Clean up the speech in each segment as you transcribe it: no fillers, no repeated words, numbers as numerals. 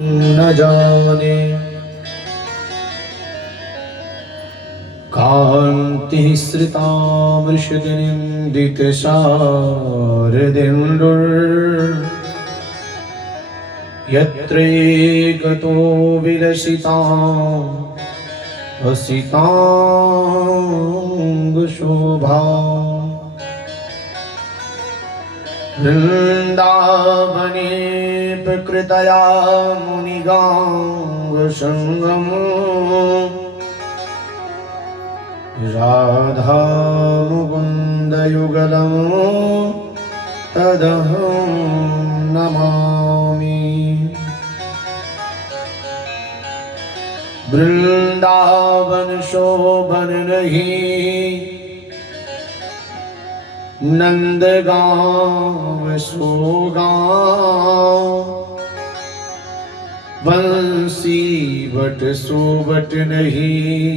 न जाने कान्तिः श्रितामृषतिनिन्दितशारदिन्दुर्यत्रेकतो विलसिताम् असिताङ्गशोभा वृन्दावने प्रकृतया मुनिगाङ्गसङ्गम् राधामुकुन्दयुगलं तदहं नमामि। वृन्दावन शोभन नहीं नंदगांव सोगांव बंसी बट सोबट नहीं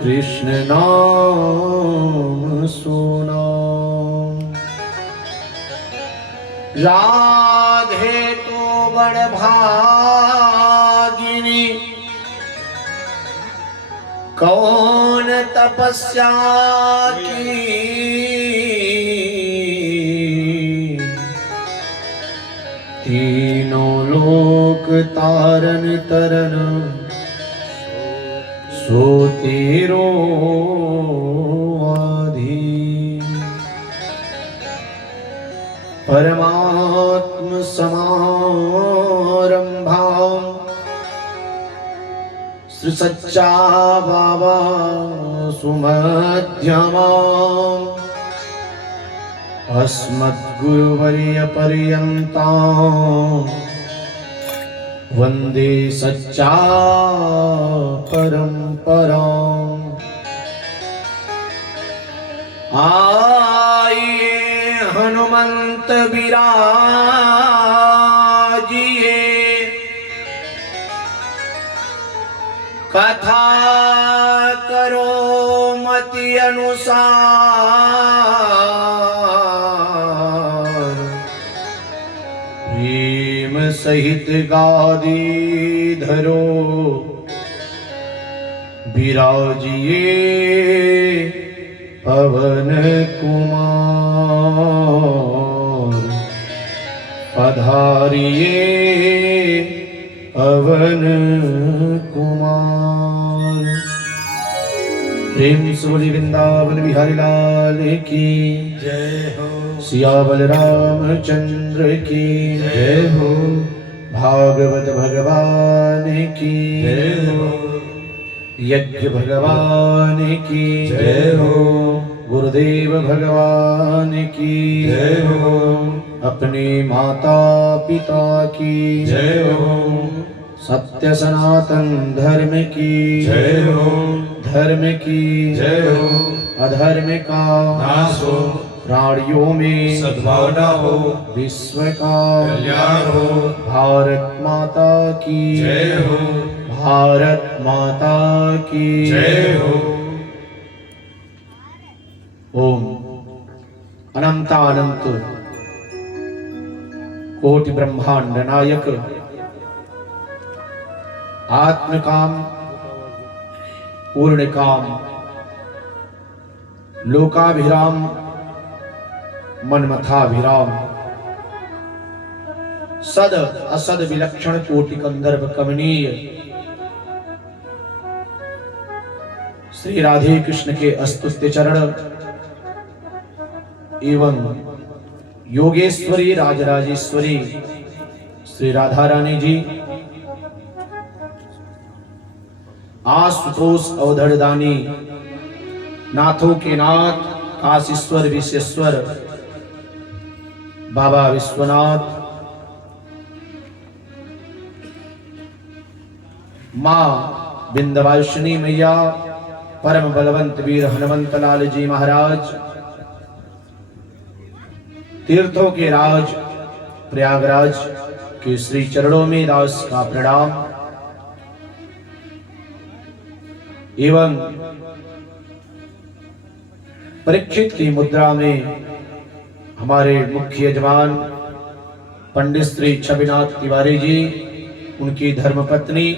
कृष्ण नाम सुना। राधे तो बड़ भागिनी कौन तपस्या की तीनों लोक तारन तरन सो तेरो आधीन। परमात्म समारंभां श्री सच्चा बाबा सुमध्यमाम् अस्मद्गुरुवर्य पर्यन्तां वन्दे सच्चा परंपराम्। आइए हनुमंत विराजिए कथा करो मति अनुसार प्रेम सहित गादी धरो विराजिए पवन कुमार पधारिए पवन कुमार। प्रेम सुबोली वृंदावन बिहारी लाल की जय हो। सियावल रामचंद्र की जय हो। भागवत भगवान की जय हो। यज्ञ भगवान की जय हो। गुरुदेव भगवान की जय हो। अपने माता पिता की जय हो। सत्य सनातन धर्म की जय हो। धर्म की जय हो। अधर्म का नाश हो। प्राणियों में सद्भावना हो। विश्व का कल्याण हो। भारत माता की जय हो। भारत माता की जय हो। ओम अनंतानंत कोटि ब्रह्मांड नायक आत्मकाम पूर्ण काम लोकाभिराम मनमथाभिराम सद असद विलक्षण कोटि कंदर्प कमनीय श्री राधे कृष्ण के अस्तुत्य चरण एवं योगेश्वरी राजराजेश्वरी श्री राधा रानी जी आशुतोष अवधरदानी नाथों के नाथ काशीश्वर विश्वेश्वर बाबा विश्वनाथ मां विंध्यवासिनी मैया परम बलवंत वीर हनुमंत लाल जी महाराज तीर्थों के राज प्रयागराज के श्री चरणों में दास का प्रणाम एवं परीक्षित की मुद्रा में हमारे मुख्य यजमान पंडित श्री छविनाथ तिवारी जी, उनकी धर्मपत्नी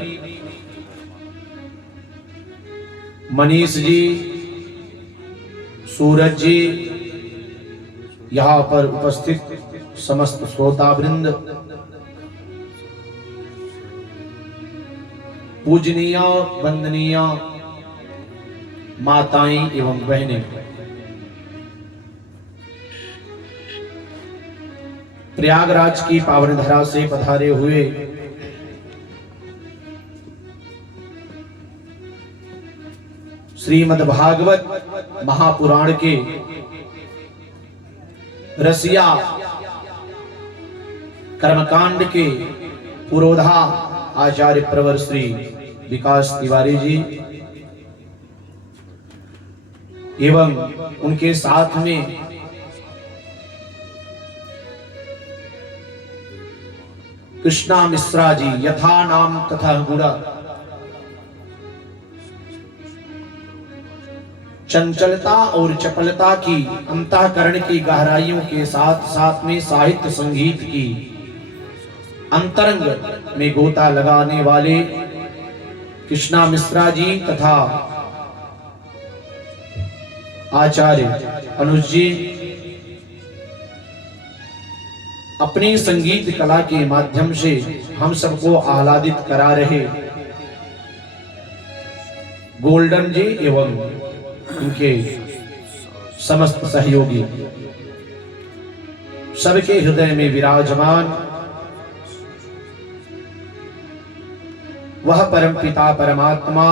मनीष जी, सूरज जी, यहाँ पर उपस्थित समस्त श्रोतावृंद, पूजनीय वंदनीय माताएं एवं बहनें, प्रयागराज की पावन धरा से पधारे हुए श्रीमद् भागवत महापुराण के रसिया कर्मकांड के पुरोधा आचार्य प्रवर श्री विकास तिवारी जी एवं उनके साथ में कृष्णा मिश्रा जी, यथा नाम तथा गुणा, चंचलता और चपलता की अंतःकरण की गहराइयों के साथ साथ में साहित्य संगीत की अंतरंग में गोता लगाने वाले कृष्णा मिश्रा जी तथा आचार्य अनुज जी अपनी संगीत कला के माध्यम से हम सबको आह्लादित करा रहे गोल्डन जी एवं उनके समस्त सहयोगी, सबके हृदय में विराजमान वह परम पिता परमात्मा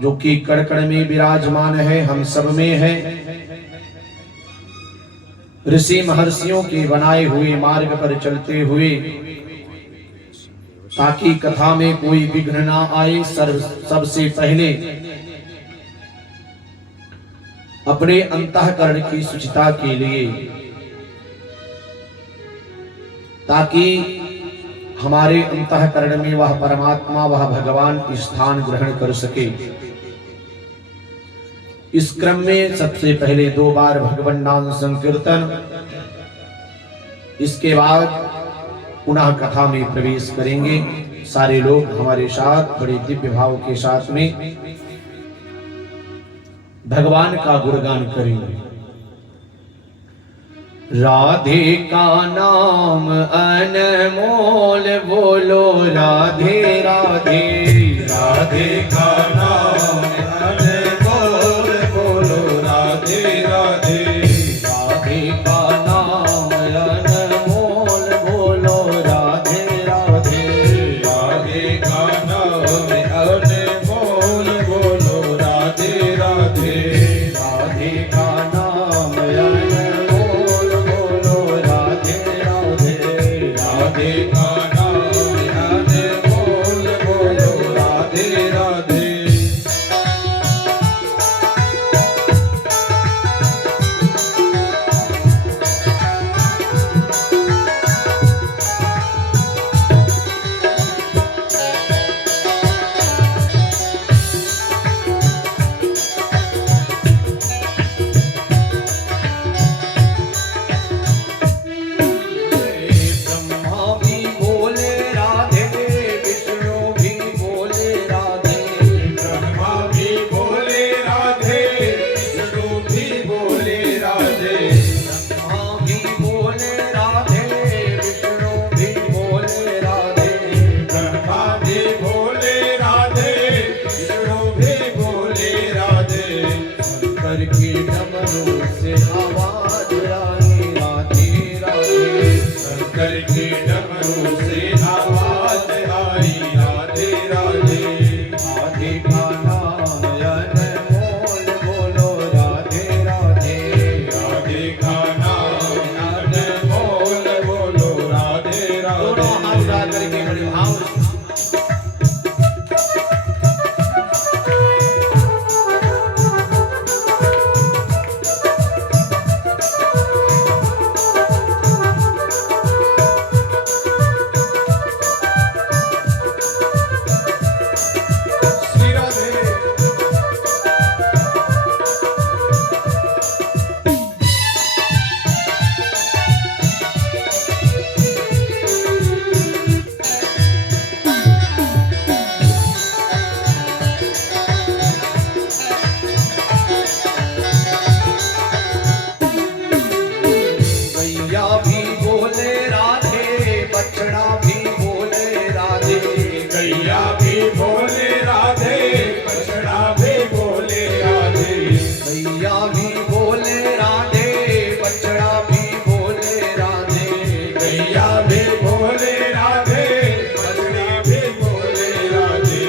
जो कि कण-कण में विराजमान है, हम सब में है, ऋषि महर्षियों के बनाए हुए मार्ग पर चलते हुए ताकि कथा में कोई विघ्न ना आए, सबसे पहले अपने अंतःकरण की शुचिता के लिए, ताकि हमारे अंतःकरण में वह परमात्मा, वह भगवान स्थान ग्रहण कर सके। इस क्रम में सबसे पहले 2 बार भगवान नाम संकीर्तन, इसके बाद पुनः कथा में प्रवेश करेंगे। सारे लोग हमारे साथ बड़े दिव्य भाव के साथ में भगवान का गुणगान करेंगे। राधे का नाम अनमोल बोलो, राधे राधे, राधे का नाम अनमोल बोलो, राधे राधे, राधे का नाम अनमोल बोलो, राधे राधे, राधे का नाम अनमोल बोलो, राधे राधे, राधे का नाम अनमोल बोलो, राधे राधे, राधे का नाम अनमोल बोलो, राधे राधे। ब्रह्मा भी बोले राधे, विष्णु भी बोले राधे, ब्रह्मा भी बोले राधे, विष्णु भी बोले राधे, ब्रह्मा भी बोले राधे, विष्णु भी बोले राधे, ब्रह्मा भी बोले राधे, विष्णु भी बोले राधे, शंकर की डमरू से आवाज आई राधे राधे, शंकर के डमरू से आवाज आई राधे राधे, राधे का नाम अनमोल बोलो, राधे राधे, राधे का नाम अनमोल बोलो, राधे दोनों हाथ राधे। उठा करके बड़े भाव से श्री राधे। भी बोले राधे, गैया भी बोले राधे, बछड़ा भी बोले राधे, गैया भी बोले राधे, बछड़ा भी बोले राधे, गैया भी बोले राधे, बछड़ा भी बोले राधे।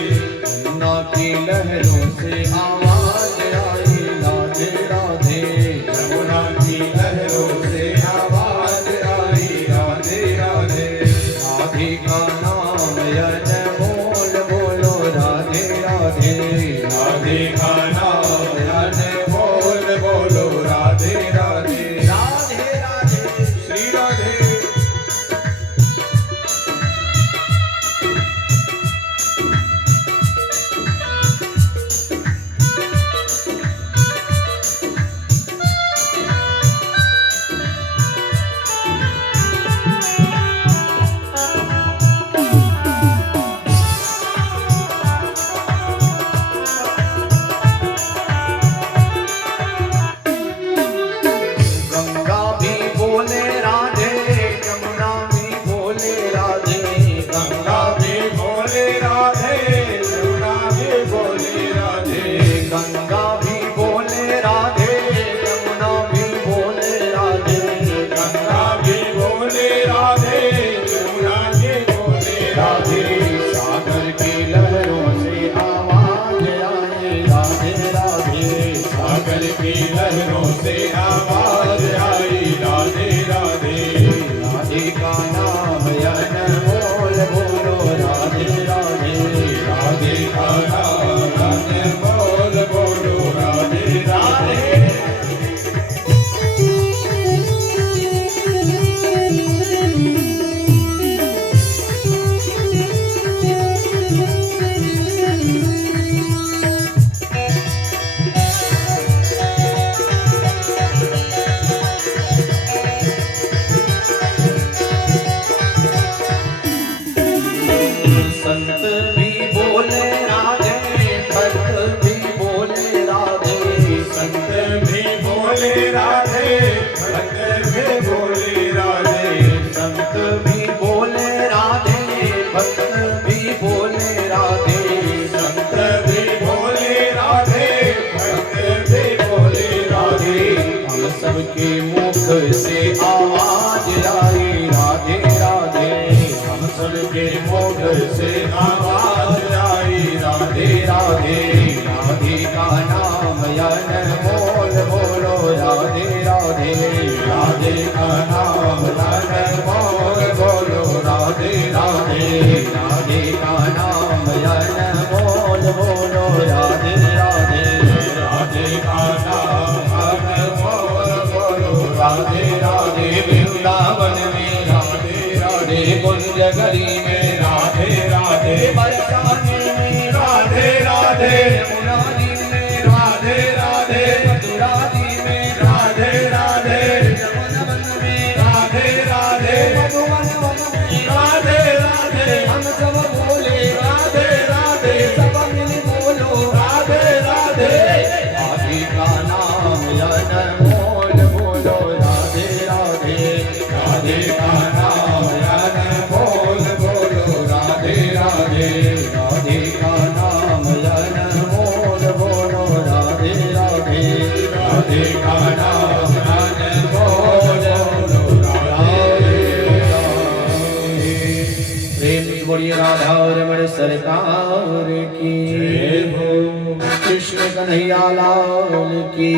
यमुना की लहरों से आवाज आई राधे राधे, यमुना की लहरों से आवाज आई राधे राधे। राधे का नाम अनमोल बोलो राधे राधे, राधे का नाम अनमोल बोलो राधे राधे। राधे राधे। श्री राधे। गंगा भी बोले राधे, यमुना भी बोले राधे, गंगा भी बोले राधे, यमुना भी बोले राधे, गंगा भी बोले राधे, यमुना भी बोले राधे, गंगा भी बोले राधे, यमुना भी बोले राधे। सागर की लहरों से आवाज आई राधे राधे, सागर की लहरों से आवाज आई राधे राधे। राधे का नाम अनमोल बोलो राधे राधे, राधे का नाम अनमोल बोलो राधे राधे। संत भी बोले राधे, भक्त भी बोले राधे, संत भी बोले राधे, भक्त भी बोले राधे, संत भी बोले राधे, भक्त भी बोले राधे, संत भी बोले राधे, भक्त भी बोले राधे। हम सबके मुख से आवाज आई राधे राधे, हम सबके मुख से आवाज आई राधे राधे राधे, राधे का नाम अनमोल बोलो राधे राधे, राधे का नाम अनमोल बोलो राधे राधे। राधे का नाम अनमोल बोलो राधे राधे, राधे का नाम अनमोल बोलो राधे राधे। वृंदावन में राधे राधे, कुंज गरी में राधे राधे, बरसाने में राधे राधे, यमुना जी में राधे राधे, मथुरा जी में राधे राधे, यमुन वन में राधे राधे, मधुवन वन में राधे राधे, हम सब बोले राधे राधे, सब मिल बोलो राधे राधे। राधे का नाम अनमोल बोलो राधे राधे, राधे का नाम अनमोल बोलो राधे राधे। राधे का नाम अनमोल बोलो राधे राधे, राधे का नाम अनमोल बोलो राधे राधे। प्रेम से बोलिए राधा रमण सरकार की, जय हो, कृष्ण कन्हैया लाल की,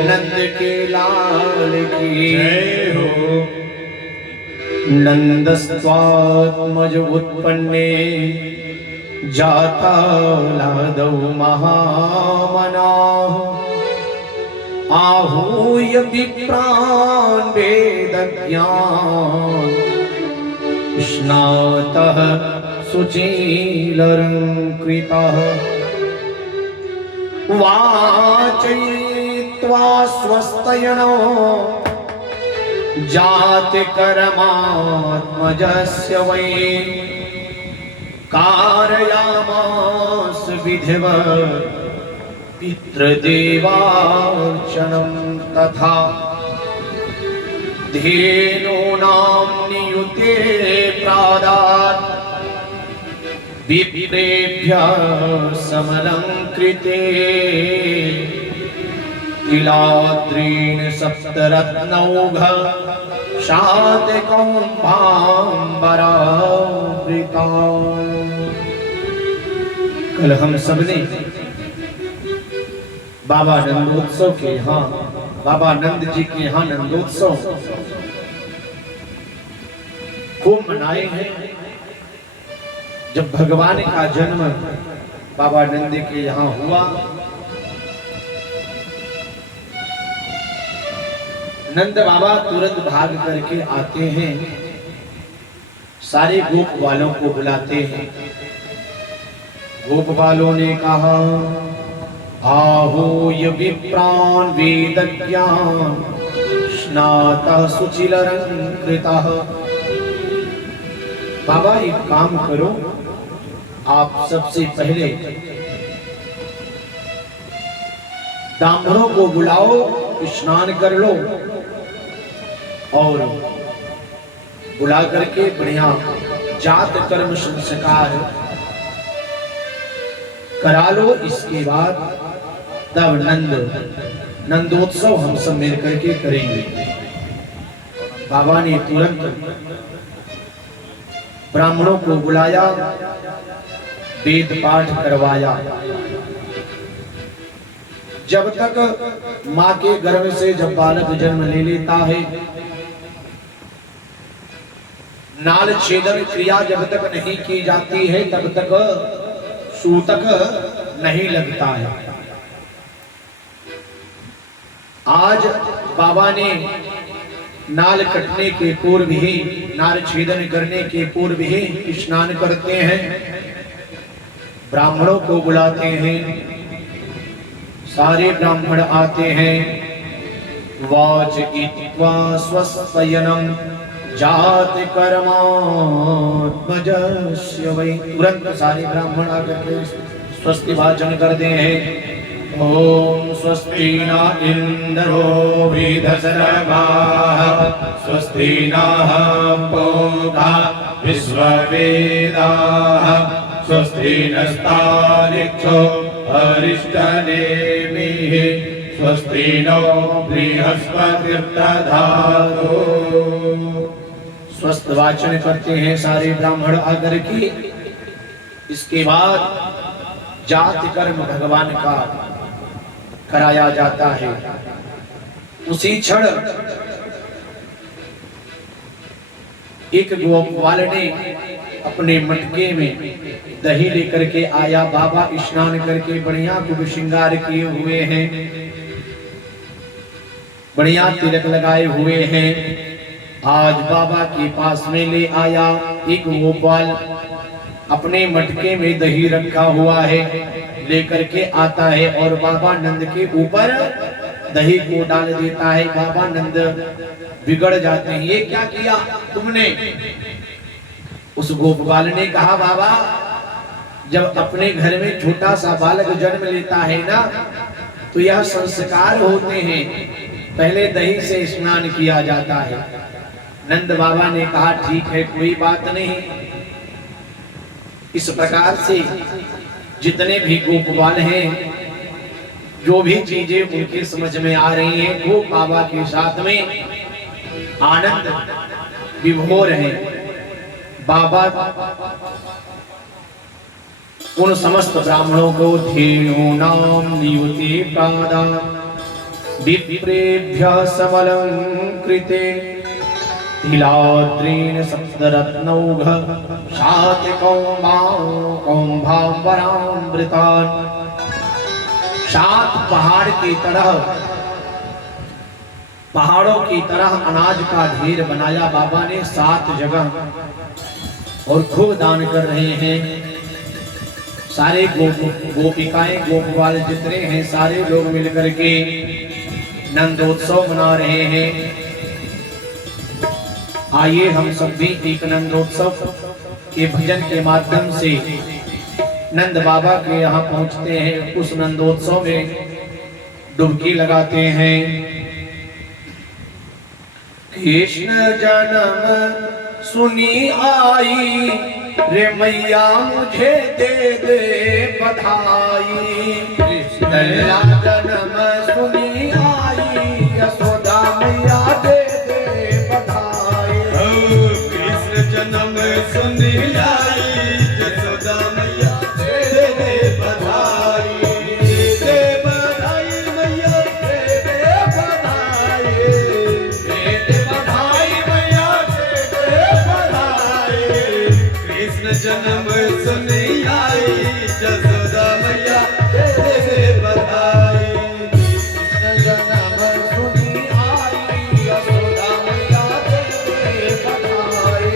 नंद के लाल की। जय हो। नंदस्त्वात्मज उत्पन्ने जाता लादौ महामनाः, आहूय विप्रान् वेदज्ञान्, स्नातः शुचिलङ्कृतः, वाचयित्वा स्वस्तयनो जाति कर्मात्मजस्य वै, कारयामास विधिवत् पितृदेवार्चनं तथा। धेनूनां नियुते प्रादात् विप्रेभ्यः समलंकृते तिलाद्रीन् सप्तरत्नौघ शातकौम्भाम्बरावृता। कल हम सबने बाबा नंदोत्सव के यहाँ, बाबा नंद जी के यहाँ नंदोत्सव खूब मनाए हैं। जब भगवान का जन्म बाबा नंद के यहाँ हुआ, नंद बाबा तुरंत भाग करके आते हैं, सारे गोप वालों को बुलाते हैं। गोप वालों ने कहा, आहूय विप्रान वेदज्ञान स्नातः सुचिलरंकृतः। बाबा एक काम करो, आप सबसे पहले ब्राह्मणों को बुलाओ, स्नान कर लो और बुला करके बढ़िया जात कर्म संस्कार करा लो। इसके बाद तब नंदोत्सव हम सब मिलकर के करेंगे। बाबा ने तुरंत ब्राह्मणों को बुलाया, वेद पाठ करवाया। जब तक मां के गर्भ से जब बालक जन्म ले लेता है, नाल छेदन क्रिया जब तक नहीं की जाती है, तब तक सूतक नहीं लगता है। आज बाबा ने नाल कटने के पूर्व ही, नाल छेदन करने के पूर्व ही स्नान करते हैं, ब्राह्मणों को बुलाते हैं, सारे ब्राह्मण आते हैं। वाचयित्वा स्वस्वयनम जाति कर्मात्मजस्य वै। तुरंत सारे ब्राह्मण आकर के स्वस्ति वाचन करते हैं। ओम स्वस्ति न इंद्रो वृधसरवाः स्वस्ति नः पूषा विश्ववेदाः स्वस्ति नस्तारिक्षो अरिष्टनेमिः स्वस्ति नो बृहस्पतिर्दधातु। स्वस्थ वाचन करते हैं सारे ब्राह्मण आकर के। इसके बाद जाति कर्म भगवान का कराया जाता है। उसी क्षण एक गोपाल ने अपने मटके में दही लेकर के आया। बाबा स्नान करके बढ़िया खूब श्रृंगार किए हुए हैं, बढ़िया तिलक लगाए हुए हैं। आज बाबा के पास में ले आया एक गोपाल, अपने मटके में दही रखा हुआ है, लेकर के आता है और बाबा नंद के ऊपर दही को डाल देता है। बाबा नंद बिगड़ जाते हैं, ये क्या किया तुमने? उस गोपाल ने कहा, बाबा जब अपने घर में छोटा सा बालक जन्म लेता है ना, तो यह संस्कार होते हैं, पहले दही से स्नान किया जाता है। नंद बाबा ने कहा, ठीक है कोई बात नहीं। इस प्रकार से जितने भी गोपाल हैं, जो भी चीजें उनकी समझ में आ रही हैं, वो बाबा के साथ में आनंद विभोर हैं। बाबा उन समस्त ब्राह्मणों को धेनूनां नियुते प्रादात् विप्रेभ्यः समलंकृते तिलाद्रीन् सप्तरत्नौघ शातकौम्भाम्बरावृतान्। 7 पहाड़ की तरह, पहाड़ों की तरह अनाज का ढेर बनाया बाबा ने 7 जगह, और खूब दान कर रहे हैं। सारे गोपिकाएं गोपवाल जितने हैं, सारे लोग मिलकर के नंदोत्सव मना रहे हैं। आइए हम सब भी एक नंदोत्सव के भजन के माध्यम से नंद बाबा के यहाँ पहुँचते हैं, उस नंदोत्सव में डुबकी लगाते हैं। कृष्ण जन्म सुनी आई रे मैया मुझे दे दे बधाई। कृष्ण जन्म सुनी आई यशोदा मैया दे दे बधाई। कृष्ण जन्म सुनी आई यशोदा मैया दे दे बधाई। दे बधाई मैया दे दे बधाई। दे दे बधाई मैया दे दे बधाई। कृष्ण जन्म सुनी आई यशोदा मैया दे दे बधाई। कृष्ण जन्म सुनी आई यशोदा मैया दे दे बधाई।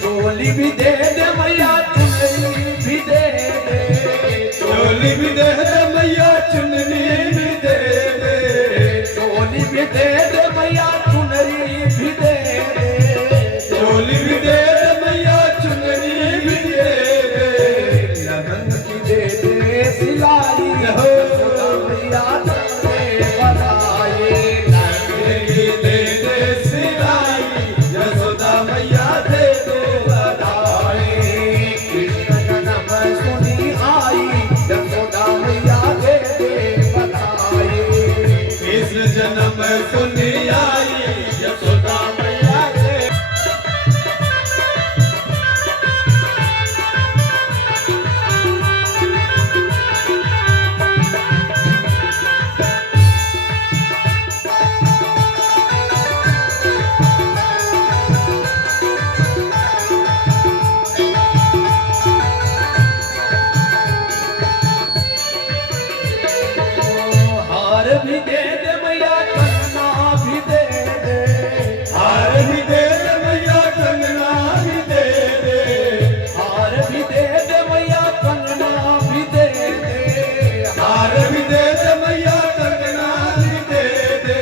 चोली भी दे दे मैया चुनरी भी दे दे। चोली भी दे दे मैया चुनरी भी दे दे। चोली भी दे दे मैया चुनरी भी दे दे। चोली भी दे दे मैया चुनरी भी दे दे। लगन की दे दे सिलाई हो मैया दे बधाई। की दे दे सिलाई यशोदा मैया दे दे बधाई। कृष्ण जन्म सुनी आई यशोदा मैया दे दे बधाई। कृष्ण जन्म सुनी आई यशोदा मैया दे। हार भी दे दे मैया कंगना भी दे दे। हार भी दे दे मैया कंगना भी दे दे। हार भी दे दे मैया कंगना भी दे दे। हार भी दे दे मैया कंगना भी दे दे।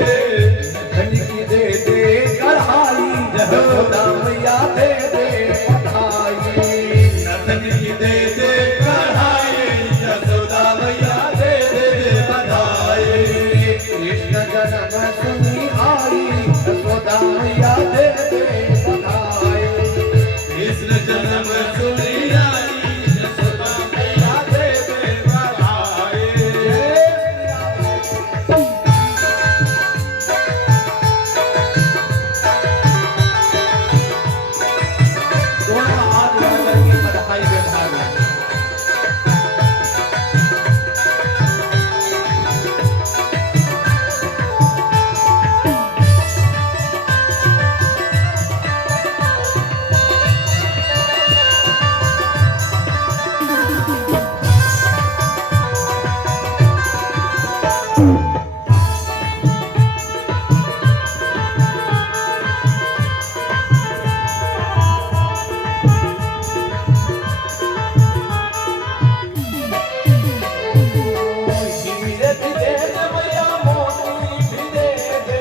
धन की दे दे कढ़ाई यशोदा मैया दे दे बधाई। नतन की दे दे कढ़ाई यशोदा मैया दे दे बधाई। कृष्ण जन्म सुनी आई यशोदा मैया दे दे बधाई। कृष्ण जन्म सुनी आई यशोदा मैया दे दे बधाई। दोनों हाथ लगा करके बधाई दे भागा। हीरे भी दे दे मैया मोती भी दे दे।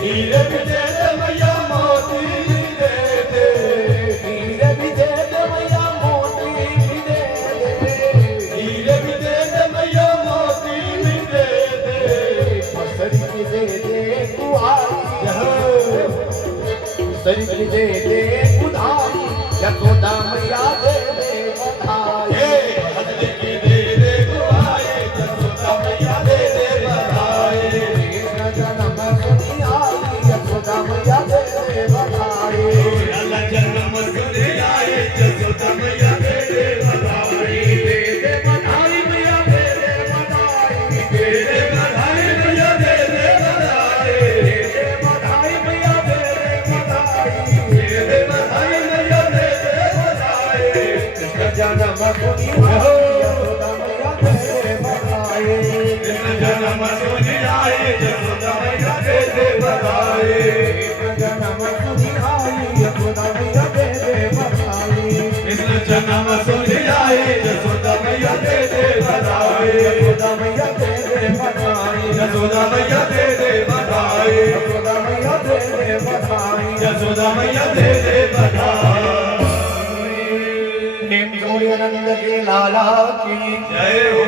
हीरे भी दे दे मैया मोती भी दे दे। हीरे भी दे दे मैया मोती भी दे दे। हीरे भी दे दे मैया मोती भी दे दे। मसरी की दे दे कुहारी मसरी की दे दे उधारी यशोदा मैया दे दे बधाई। हजरे की दे दे दुआई यशोदा मैया दे दे बधाई। कृष्ण जन्म सुनी आई यशोदा मैया दे दे बधाई। अल्लाह जन्म सुनी आई यशोदा मैया दे दे बधाई। दे दे बधाई मैया दे दे बधाई। दे दे बधाई मैया दे दे बधाई। दे दे बधाई मैया दे दे बधाई। दे दे बधाई मैया दे दे बधाई। यशोदा मैया दे दे बधाई, यशोदा मैया दे दे बधाई, यशोदा मैया दे दे बधाई। हेम सूर्यानंद के लाला की जय हो।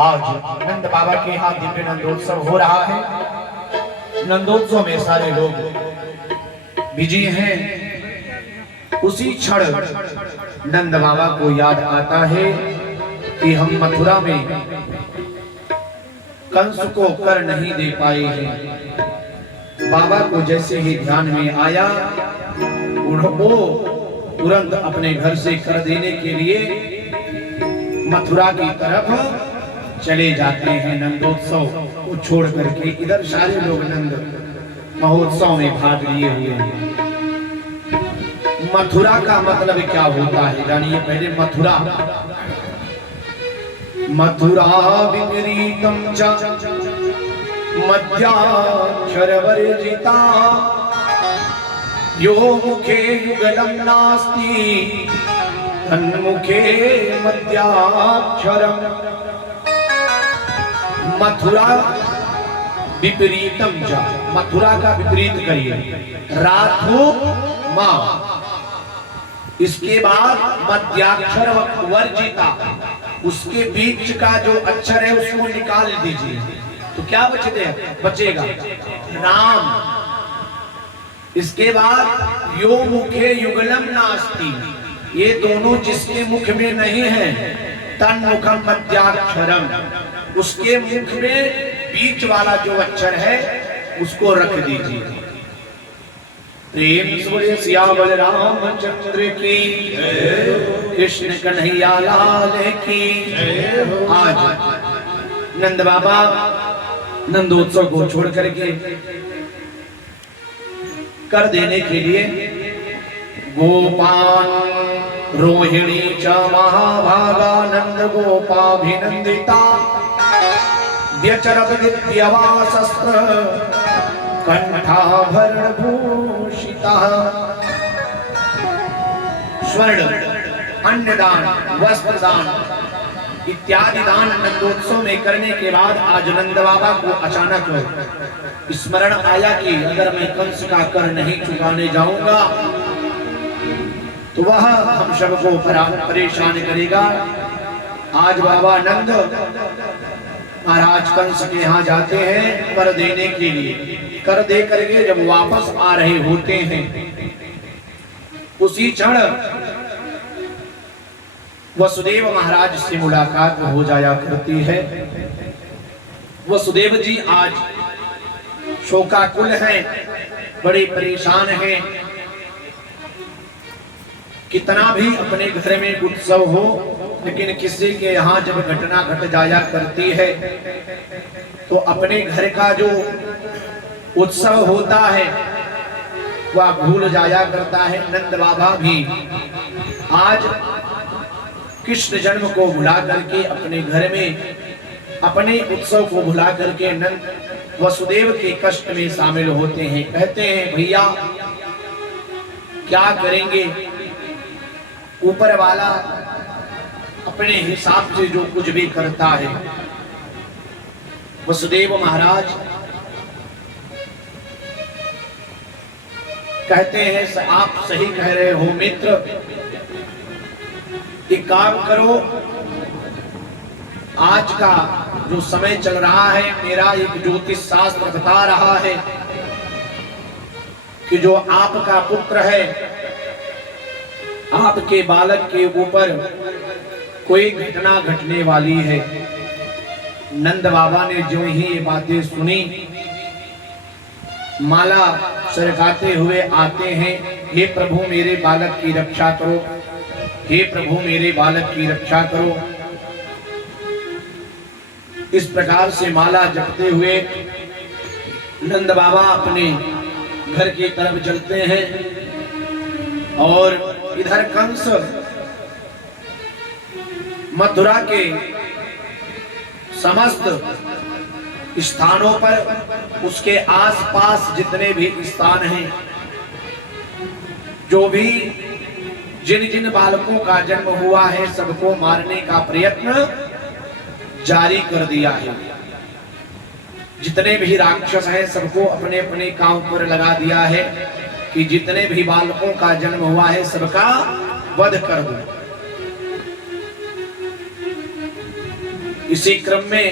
आज नंद बाबा के यहाँ दिव्य नंदोत्सव हो रहा है। नंदोत्सव में सारे लोग बिजी हैं। उसी क्षण नंद बाबा को याद आता है कि हम मथुरा में कंस को कर नहीं दे पाए हैं। बाबा को जैसे ही ध्यान में आया, वो तुरंत अपने घर से कर देने के लिए मथुरा की तरफ चले जाते हैं। नंदोत्सव को छोड़ करके इधर सारे लोग नंद महोत्सव में भाग लिए हुए हैं। मथुरा का मतलब क्या होता है जानिए पहले। मथुरा मथुरा विपरीतम च मध्याक्षरवर्जिता यो मुखे युगलम नास्ति तन्मुखे मध्याक्षरम। मथुरा विपरीतम च, मथुरा का विपरीत करिए। राथो मां, इसके बाद मध्याक्षर वर्जिता, उसके बीच का जो अक्षर है उसको निकाल दीजिए तो क्या बचेगा राम। इसके बाद यो मुखे युगलम नास्ति, ये दोनों जिसके मुख में नहीं है, तन्मुखम मध्याक्षरम, उसके मुख में बीच वाला जो अक्षर है उसको रख दीजिए। प्रेम से बोलिए सियावर रामचंद्र की, कृष्ण कन्हैया लाल की। आज नंद बाबा नंदोत्सव को छोड़ करके कर देने के लिए गोपान रोहिणी च महाभागा नंद गोपाभिनंदिता व्यचरत दिव्यवासस्त्र कंठाभरण भूषिता। स्वर्ण अन्नदान वस्त्रदान इत्यादि दान नंदोत्सव में करने के बाद आज नंद बाबा को अचानक स्मरण आया कि अगर मैं कंस का कर नहीं चुकाने जाऊंगा तो वह हम सबको परेशान करेगा। आज बाबा नंद महाराज कंस के यहाँ जाते हैं कर देने के लिए। कर दे करके जब वापस आ रहे होते हैं, उसी क्षण वसुदेव महाराज से मुलाकात हो जाया करती है। वसुदेव जी आज शोकाकुल हैं, बड़े परेशान हैं। कितना भी अपने घर में उत्सव हो, लेकिन किसी के यहाँ जब घटना घट जाया करती है तो अपने घर का जो उत्सव होता है वह भूल जाया करता है। नंद बाबा भी आज कृष्ण जन्म को भुला करके अपने घर में अपने उत्सव को भुला करके नंद वसुदेव के कष्ट में शामिल होते हैं। कहते हैं भैया क्या करेंगे, ऊपर वाला अपने हिसाब से जो कुछ भी करता है। वसुदेव महाराज कहते हैं आप सही कह रहे हो मित्र, एक काम करो, आज का जो समय चल रहा है मेरा एक ज्योतिष शास्त्र बता रहा है कि जो आपका पुत्र है, आपके बालक के ऊपर कोई घटना घटने वाली है। नंद बाबा ने जो ही ये बातें सुनी, माला सरकाते हुए आते हैं, हे प्रभु मेरे बालक की रक्षा करो, हे प्रभु मेरे बालक की रक्षा करो। इस प्रकार से माला जपते हुए नंद बाबा अपने घर की तरफ चलते हैं और इधर कंस मथुरा के समस्त स्थानों पर, उसके आसपास जितने भी स्थान हैं, जो भी जिन जिन बालकों का जन्म हुआ है सबको मारने का प्रयत्न जारी कर दिया है। जितने भी राक्षस हैं सबको अपने अपने काम पर लगा दिया है कि जितने भी बालकों का जन्म हुआ है सबका वध कर दो। इसी क्रम में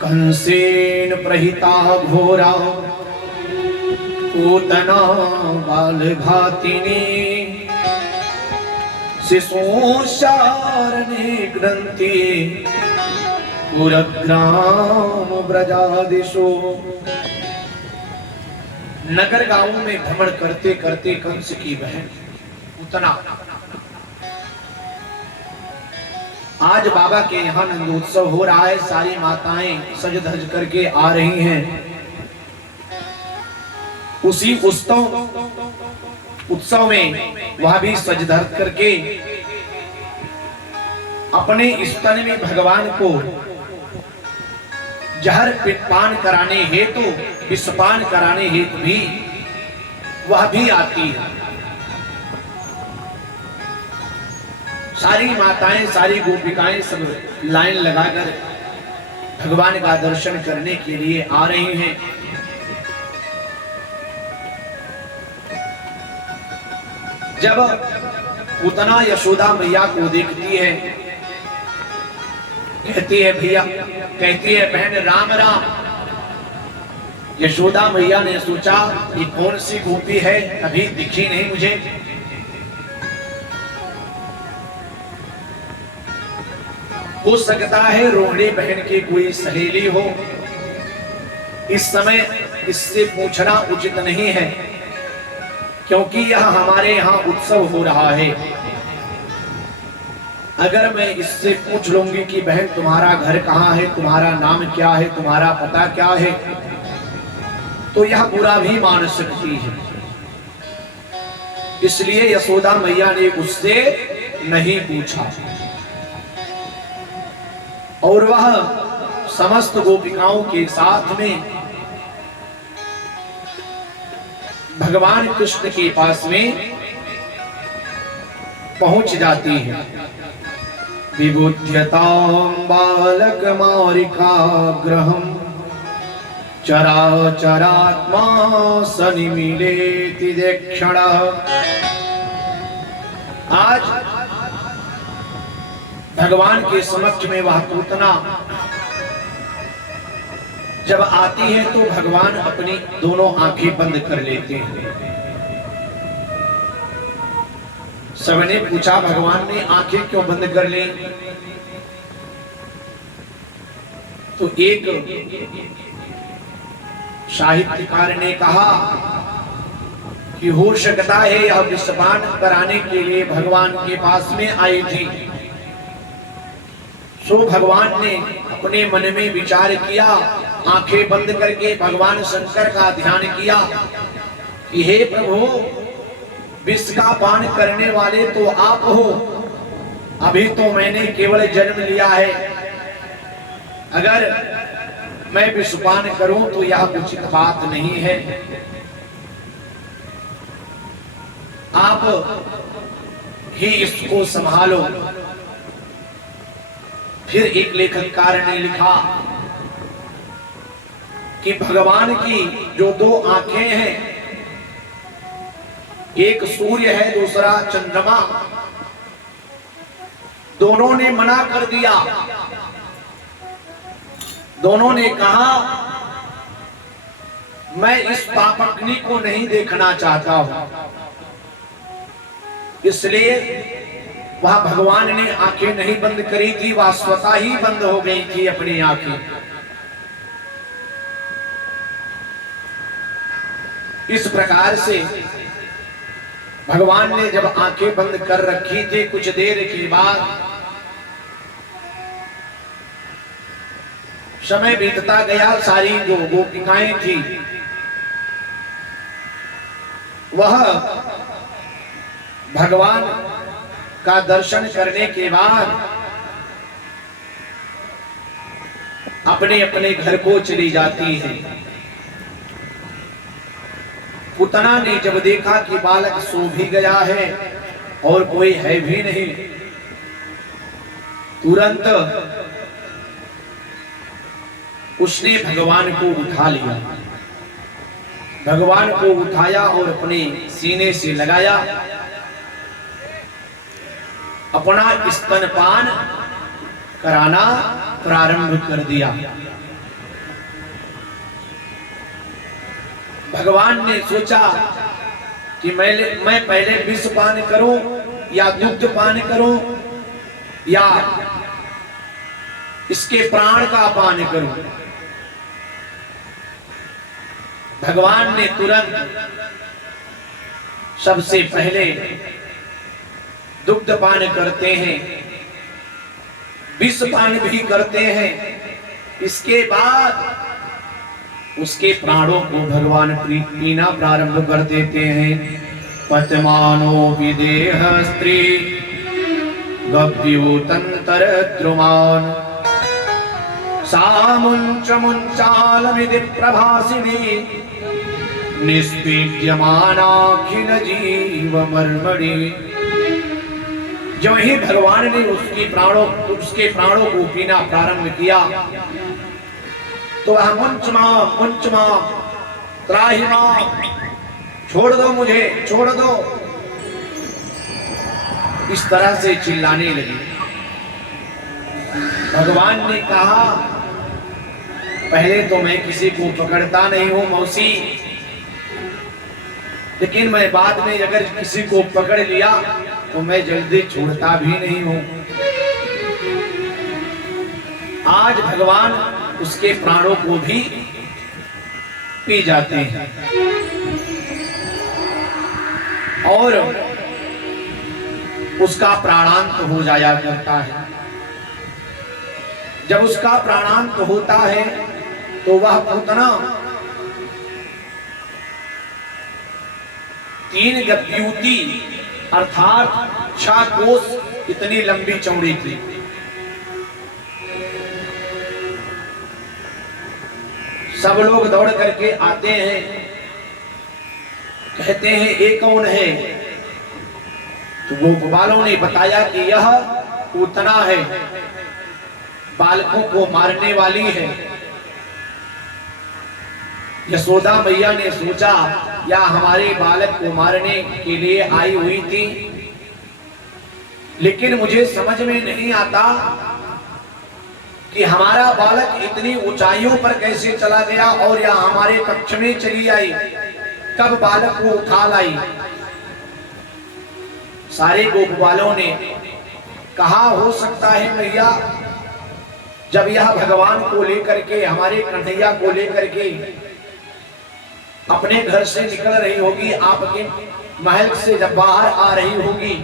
कंसेन प्रहिता घोरा पूतना बाल घातिनी शिशोशारणे ग्रंथि पुरग्राम ब्रजादिशो। नगर गांवों में भ्रमण करते करते कंस की बहन पूतना आज बाबा के यहाँ नंदोत्सव हो रहा है। सारी माताएं सज धज करके आ रही हैं। उसी उत्सव में वह भी सज धज करके अपने स्तन में भगवान को जहर पान कराने हेतु विषपान कराने हेतु भी वह भी आती है। सारी माताएं सारी गोपिकाएं सब लाइन लगाकर भगवान का दर्शन करने के लिए आ रही हैं। जब पूतना यशोदा मैया को देखती है कहती है भैया कहती है बहन राम राम। यशोदा मैया ने सोचा ये कौन सी गोपी है कभी दिखी नहीं मुझे। हो सकता है रोहिणी बहन की कोई सहेली हो। इस समय इससे पूछना उचित नहीं है क्योंकि यह हमारे यहाँ उत्सव हो रहा है। अगर मैं इससे पूछ लूंगी कि बहन तुम्हारा घर कहाँ है, तुम्हारा नाम क्या है, तुम्हारा पता क्या है, तो यह बुरा भी मान सकती है। इसलिए यशोदा मैया ने उससे नहीं पूछा और वह समस्त गोपिकाओं के साथ में भगवान कृष्ण के पास में पहुंच जाती है। विबुध्यतां बालक मारिकाग्रहं चराचरात्मा सनिमिलेति देक्षणः। आज भगवान के समक्ष में वह पूतना जब आती है तो भगवान अपनी दोनों आंखें बंद कर लेते हैं। सबने पूछा भगवान ने आंखें क्यों बंद कर ली? तो एक साहित्यकार ने कहा कि हो सकता है यह विषपान कराने के लिए भगवान के पास में आई थी। सो भगवान ने अपने मन में विचार किया, आंखें बंद करके भगवान शंकर का ध्यान किया कि हे प्रभु विष का पान करने वाले तो आप हो। अभी तो मैंने केवल जन्म लिया है, अगर मैं विषपान करूं तो यह उचित बात नहीं है। आप ही इसको संभालो। फिर एक लेखककार ने लिखा कि भगवान की जो दो आंखें हैं, एक सूर्य है दूसरा चंद्रमा, दोनों ने मना कर दिया। दोनों ने कहा मैं इस पापग्नि को नहीं देखना चाहता हूं। इसलिए वह भगवान ने आंखें नहीं बंद करी थी, वह स्वतः ही बंद हो गई थी अपनी आंखें। इस प्रकार से भगवान ने जब आंखें बंद कर रखी थी, कुछ देर के बाद समय बीतता गया। सारी जो गोपिकाएं थी वह भगवान का दर्शन करने के बाद अपने अपने घर को चली जाती है। पूतना ने जब देखा कि बालक सो भी गया है और कोई है भी नहीं, तुरंत उसने भगवान को उठा लिया, भगवान को उठाया और अपने सीने से लगाया, अपना स्तनपान कराना प्रारंभ कर दिया। भगवान ने सोचा कि मैं पहले विष पान करूं या दुग्ध पान करूं या इसके प्राण का पान करूं। भगवान ने तुरंत सबसे पहले दुग्ध पान करते हैं, विष पान भी करते हैं, इसके बाद उसके प्राणों को भगवान पीना प्रारंभ कर देते हैं। पचमानो विदेह स्त्री गव्यूतंतर द्रुमान सामुंच मुंचालमिति प्रभासिनी निष्पीड्यमानाखिल जीव मर्मणि। जो ही भगवान ने उसके प्राणों को पीना प्रारंभ किया तो वह मुंचमा त्राहिमा, छोड़ दो मुझे, छोड़ दो, इस तरह से चिल्लाने लगी। भगवान ने कहा पहले तो मैं किसी को पकड़ता नहीं हूं मौसी, लेकिन मैं बाद में अगर किसी को पकड़ लिया तो मैं जल्दी छोड़ता भी नहीं हूं। आज भगवान उसके प्राणों को भी पी जाते हैं और उसका प्राणांत हो जाया करता है। जब उसका प्राणांत होता है तो वह पूतना 3 गत्युति अर्थात 6 कोस इतनी लंबी चौड़ी थी। सब लोग दौड़ करके आते हैं, कहते हैं ये कौन है? तो गोपबालों ने बताया कि यह पूतना है, बालकों को मारने वाली है। यशोदा मैया ने सोचा या हमारे बालक को मारने के लिए आई हुई थी, लेकिन मुझे समझ में नहीं आता कि हमारा बालक इतनी ऊंचाइयों पर कैसे चला गया और या हमारे कक्ष में चली आई, कब बालक को उठा लाई। सारे गोपबालों ने कहा हो सकता है मैया जब यह भगवान को लेकर के, हमारे कन्हैया को लेकर के अपने घर से निकल रही होगी, आपके महल से जब बाहर आ रही होगी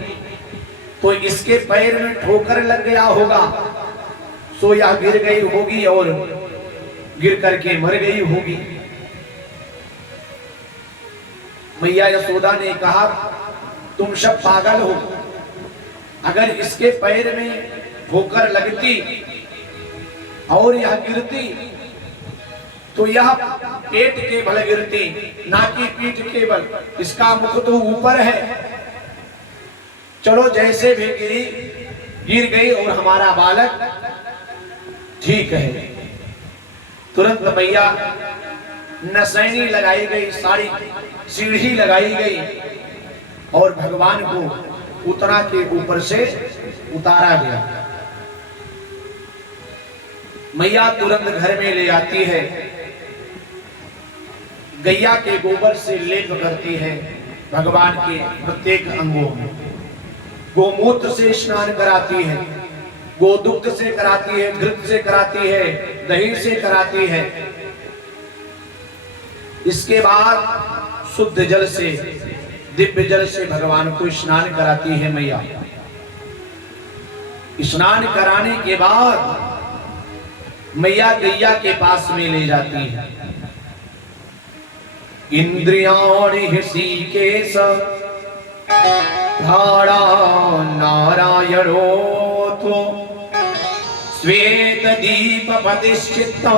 तो इसके पैर में ठोकर लग गया होगा, सो यह गिर गई होगी और गिर करके मर गई होगी। मैया यशोदा ने कहा तुम सब पागल हो, अगर इसके पैर में ठोकर लगती और यह गिरती तो यह पेट के बल गिरती, ना कि पीठ के बल, इसका मुख तो ऊपर है। चलो जैसे भी गिरी, गिर गई और हमारा बालक ठीक है। तुरंत मैया नसैनी लगाई गई, सारी सीढ़ी लगाई गई और भगवान को उतना के ऊपर से उतारा गया। मैया तुरंत घर में ले आती है, गैया के गोबर से लेप करती है भगवान के प्रत्येक अंगों में, गोमूत्र से स्नान कराती है, गोदुग्ध से कराती है, घृत से कराती है, दही से कराती है। इसके बाद शुद्ध जल से, दिव्य जल से भगवान को स्नान कराती है मैया। स्नान कराने के बाद मैया गैया के पास में ले जाती है। इंद्रियाणि ऋषिकेश धारा नारायणोऽथो श्वेत दीप प्रतिष्ठितो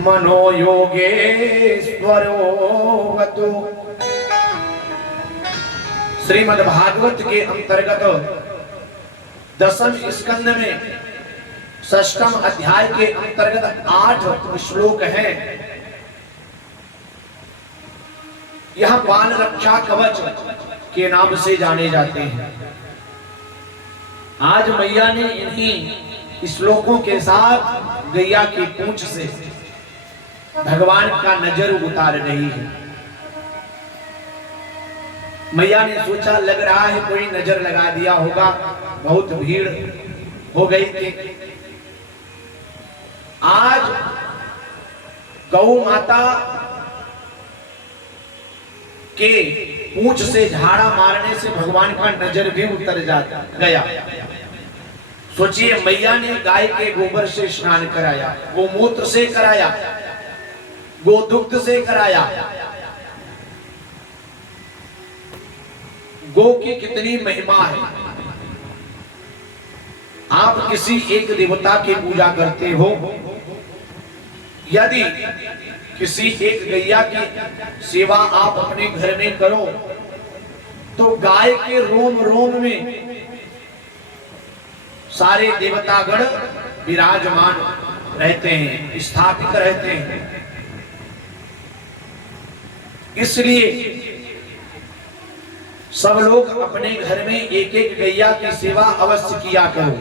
मनो योगेश्वरो वतु। श्रीमद् भागवत के अंतर्गत 10वें स्कंद में 6वें अध्याय के अंतर्गत 8 श्लोक हैं। यह बाल रक्षा कवच के नाम से जाने जाते हैं। आज मैया ने इन्हीं श्लोकों के साथ गैया की पूंछ से भगवान का नजर उतार रही है। मैया ने सोचा लग रहा है कोई नजर लगा दिया होगा, बहुत भीड़ हो गई थी। आज गौ माता के पूंछ से झाड़ा मारने से भगवान का नजर भी उतर जाता गया। सोचिए, मैया ने गाय के गोबर से स्नान कराया, गोमूत्र से कराया, गोदुग्ध से कराया। गो की कितनी महिमा है। आप किसी एक देवता की पूजा करते हो, यदि किसी एक गैया की सेवा आप अपने घर में करो तो गाय के रोम रोम में सारे देवतागण विराजमान रहते हैं, स्थापित रहते हैं। इसलिए सब लोग अपने घर में एक एक गैया की सेवा अवश्य किया करो।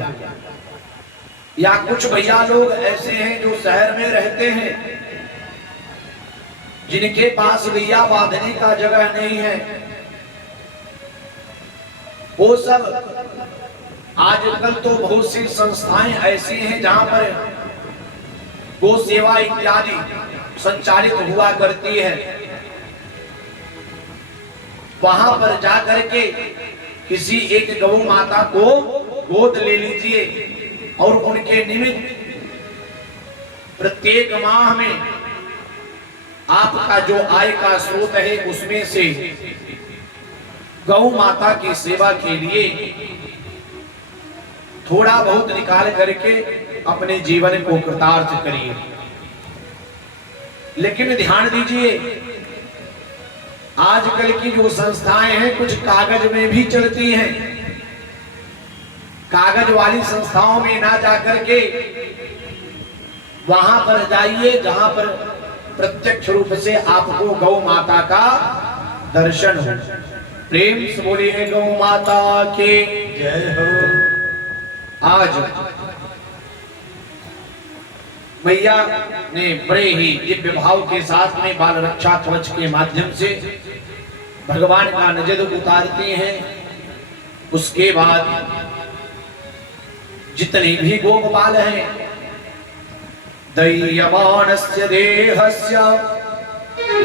या कुछ भैया लोग ऐसे हैं जो शहर में रहते हैं, जिनके पास गैया बांधने का जगह नहीं है, वो सब आजकल तो बहुत सी संस्थाएं ऐसी हैं जहां पर गो सेवा इत्यादि संचालित हुआ करती है। वहां पर जाकर के किसी एक गौ माता को गोद ले लीजिए और उनके निमित्त प्रत्येक माह में आपका जो आय का स्रोत है उसमें से गौ माता की सेवा के लिए थोड़ा बहुत निकाल करके अपने जीवन को कृतार्थ करिए। लेकिन ध्यान दीजिए, आजकल की जो संस्थाएं हैं कुछ कागज में भी चलती हैं। कागज वाली संस्थाओं में ना जाकर के वहां पर जाइए जहां पर प्रत्यक्ष रूप से आपको गौ माता का दर्शन हो। प्रेम से बोलिए गौ माता के जय हो। आज मैया ने बड़े ही दिव्य भाव के साथ में बाल रक्षा कवच के माध्यम से भगवान का नजर उतारते हैं। उसके बाद जितने भी गोपाल हैं, दह्यमानस्य देहस्य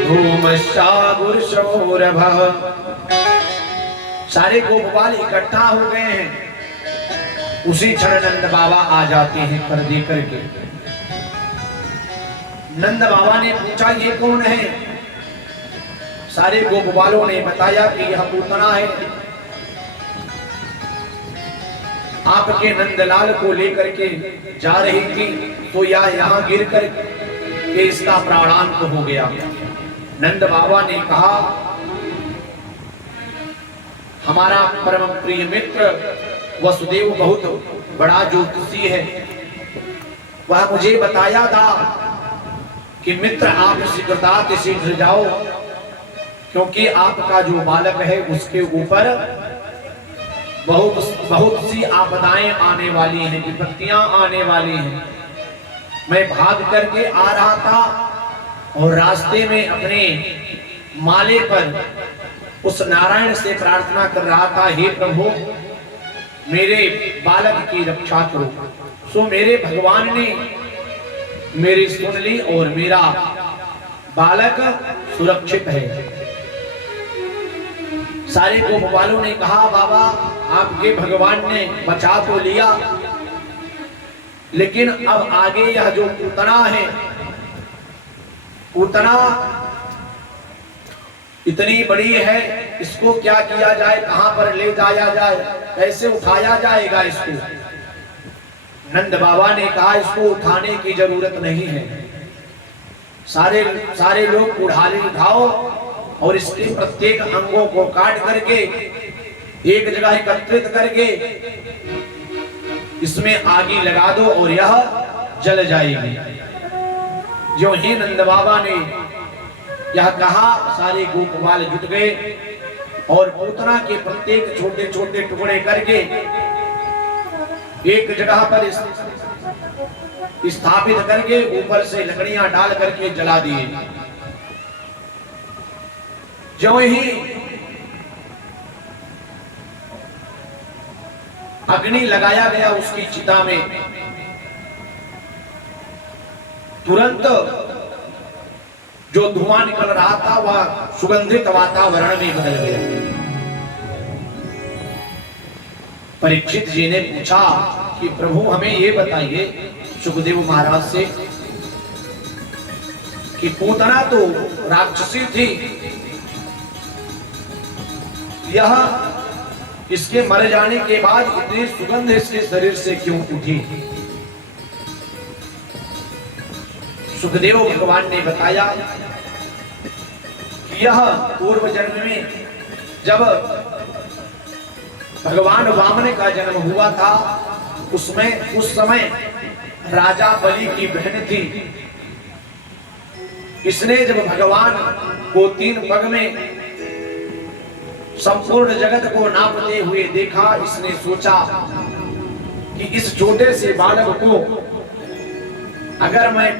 धूमश्चागुरशौरभः, सारे गोपाल इकट्ठा हो गए हैं। उसी क्षण नंद बाबा आ जाते हैं कर दे करके। नंद बाबा ने पूछा ये कौन है? सारे गोपालों ने बताया कि यह पूतना है। आपके नंदलाल को लेकर के जा रही थी तो यहाँ गिर कर के इसका प्राणांत हो गया। नंद बाबा ने कहा, हमारा परम प्रिय मित्र वसुदेव बहुत बड़ा ज्योतिषी है, वह मुझे बताया था कि मित्र आप शीघ्रता शीघ्र जाओ, क्योंकि आपका जो बालक है उसके ऊपर बहुत सी आपदाएं आने वाली हैं, विपत्तियां आने वाली हैं। मैं भाग करके आ रहा था और रास्ते में अपने माले पर उस नारायण से प्रार्थना कर रहा था, हे प्रभु मेरे बालक की रक्षा करो। सो मेरे भगवान ने मेरी सुन ली और मेरा बालक सुरक्षित है। सारे गोपालों ने कहा, बाबा आपके भगवान ने बचा तो लिया, लेकिन अब आगे यह जो पूतना है, पूतना इतनी बड़ी है, इसको क्या किया जाए, कहां पर ले जाया जाए, कैसे उठाया जाएगा इसको? नंद बाबा ने कहा, इसको उठाने की जरूरत नहीं है, सारे लोग कुल्हाड़ी उठाओ और इसके प्रत्येक अंगों को काट करके एक जगह एकत्रित करके इसमें आगी लगा दो और यह जल जाएगी। जो ही नंद बाबा ने यह कहा, सारे गोपबाल जुट गए और पूतना के प्रत्येक छोटे छोटे टुकड़े करके एक जगह पर स्थापित करके ऊपर से लकड़ियां डाल करके जला दिए। जो ही अग्नि लगाया गया उसकी चिता में, तुरंत जो धुआं निकल रहा था वह सुगंधित वातावरण में बदल गया। परीक्षित जी ने पूछा कि प्रभु हमें ये बताइए सुखदेव महाराज से कि पूतना तो राक्षसी थी, यह इसके मर जाने के बाद इतनी सुगंध इसके शरीर से क्यों उठी? सुखदेव भगवान ने बताया कि यह पूर्व जन्म में जब भगवान वामन का जन्म हुआ था उस समय राजा बलि की बहन थी। इसने जब भगवान को 3 पग में संपूर्ण जगत को नापते हुए देखा, इसने सोचा कि इस छोटे से बालक को अगर मैं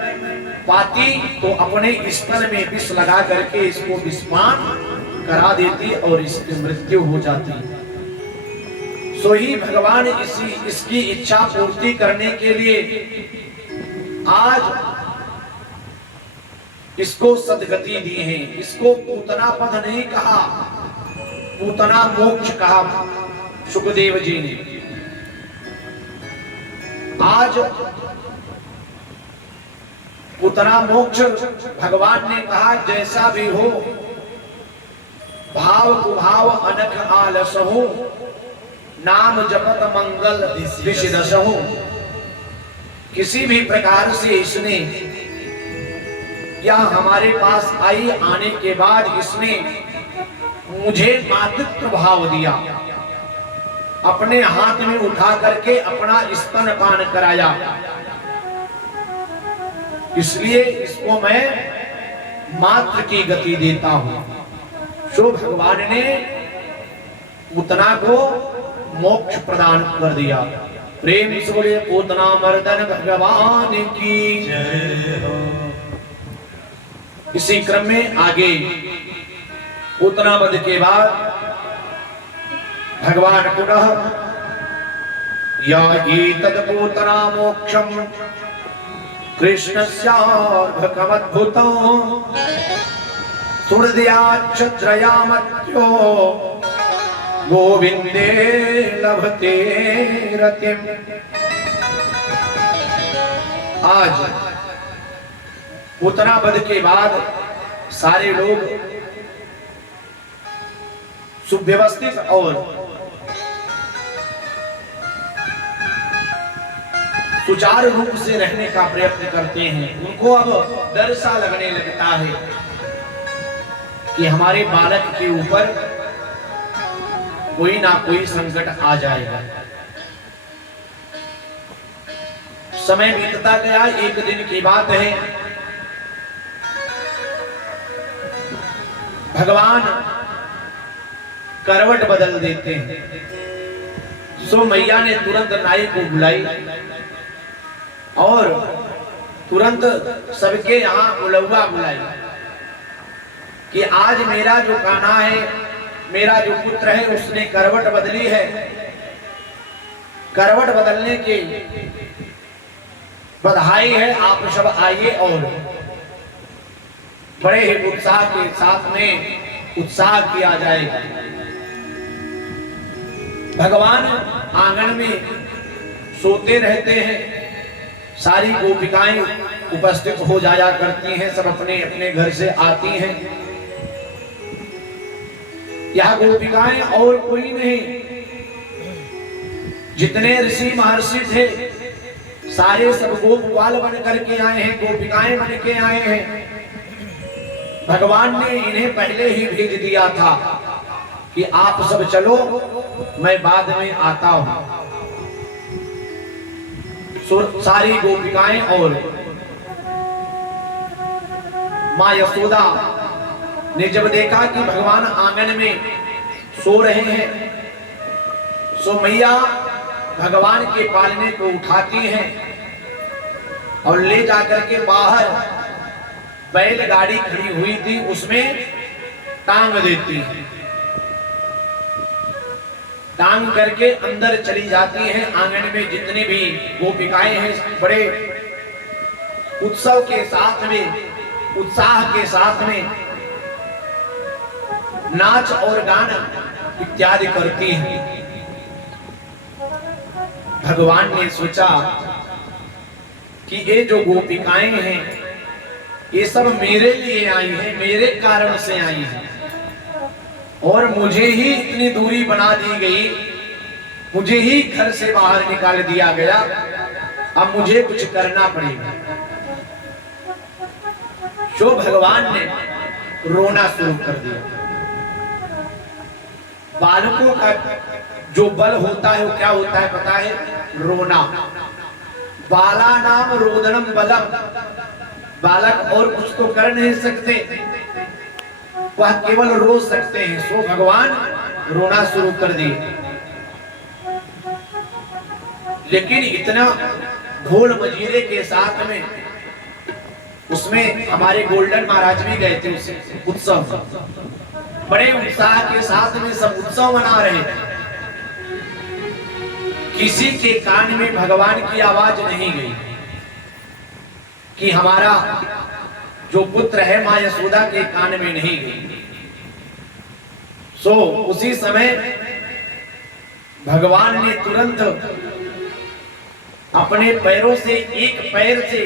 पाती तो अपने स्तन में विष लगा करके इसको विस्मान करा देती और इसकी मृत्यु हो जाती। सो ही भगवान इसकी इच्छा पूर्ति करने के लिए आज इसको सदगति दी है। इसको पूतना पद नहीं कहा, पूतना मोक्ष कहा सुखदेव जी ने। आज पूतना मोक्ष भगवान ने कहा जैसा भी हो, भाव कुभाव अनख आलस हो, नाम जपत मंगल विषदश हो। किसी भी प्रकार से इसने या हमारे पास आई, आने के बाद इसने मुझे मातृत्व भाव दिया, अपने हाथ में उठा करके अपना स्तनपान कराया, इसलिए इसको मैं मातृ की गति देता हूं। सो भगवान ने पूतना को मोक्ष प्रदान कर दिया। प्रेम से बोलिए पूतना मर्दन भगवान की जय हो। इसी क्रम में आगे पूतना वध के बाद भगवान पुनः या एतद् पूतना मोक्षम कृष्णस्यार्भकमद्भुतं सुहृदयाच्छत्रयामत्यो गोविंदे लभते रतिम। आज पूतना वध के बाद सारे लोग सुव्यवस्थित और सुचारू रूप से रहने का प्रयत्न करते हैं। उनको अब डर सा लगने लगता है कि हमारे बालक के ऊपर कोई ना कोई संकट आ जाएगा। समय बीतता गया। एक दिन की बात है, भगवान करवट बदल देते हैं। सो मैया ने तुरंत नाई को बुलाई और तुरंत सबके यहाँ उलौवा बुलाई कि आज मेरा जो कान्हा है, मेरा जो पुत्र है, उसने करवट बदली है। करवट बदलने की बधाई है, आप सब आइए और बड़े ही उत्साह के साथ में उत्साह किया जाएगा। भगवान आंगन में सोते रहते हैं। सारी गोपिकाएं उपस्थित हो जाया करती हैं, सब अपने अपने घर से आती हैं। यह गोपिकाएं और कोई नहीं, जितने ऋषि महर्षि थे सारे सब गोपवाल बन करके आए हैं, गोपिकाएं बन के आए हैं। भगवान ने इन्हें पहले ही भेज दिया था कि आप सब चलो, मैं बाद में आता हूं। सारी गोपिकाएं और मां यशोदा ने जब देखा कि भगवान आंगन में सो रहे हैं, सो मैया भगवान के पालने को उठाती हैं और ले जाकर के बाहर बैलगाड़ी खड़ी हुई थी उसमें टांग देती हैं। टांग करके अंदर चली जाती हैं। आंगन में जितने भी गोपिकाएं हैं बड़े उत्सव के साथ में, उत्साह के साथ में नाच और गाना इत्यादि करती हैं। भगवान ने सोचा कि ये जो गोपिकाएं हैं ये सब मेरे लिए आई हैं, मेरे कारण से आई हैं और मुझे ही इतनी दूरी बना दी गई, मुझे ही घर से बाहर निकाल दिया गया, अब मुझे कुछ करना पड़ेगा। जो भगवान ने रोना शुरू कर दिया। बालकों का जो बल होता है वो क्या होता है पता है? रोना। बाला नाम रोदनम बलम। बालक और कुछ तो कर नहीं सकते, वह केवल रो सकते हैं। सो भगवान रोना शुरू कर दिए। लेकिन इतना ढोल मजीरे के साथ में, उसमें हमारे गोल्डन महाराज भी गए थे उस उत्सव, बड़े उत्साह के साथ में सब उत्सव मना रहे थे। किसी के कान में भगवान की आवाज नहीं गई कि हमारा जो पुत्र है मां यशोदा के कान में नहीं गई। सो उसी समय भगवान ने तुरंत अपने पैरों से एक पैर से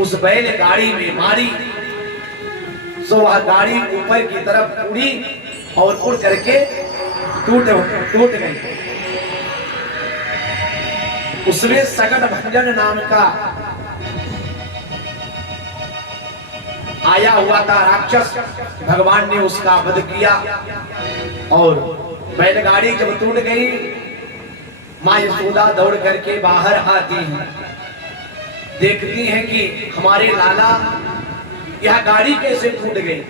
उस बैलगाड़ी में मारी। सो वह गाड़ी ऊपर की तरफ उड़ी और उड़ करके टूट गई। उसमें सकट भंजन नाम का आया हुआ था राक्षस, भगवान ने उसका वध किया और बैलगाड़ी जब टूट गई, मां यशोदा दौड़ करके बाहर आती हैं, देखती हैं कि हमारे लाला यह गाड़ी कैसे टूट गई।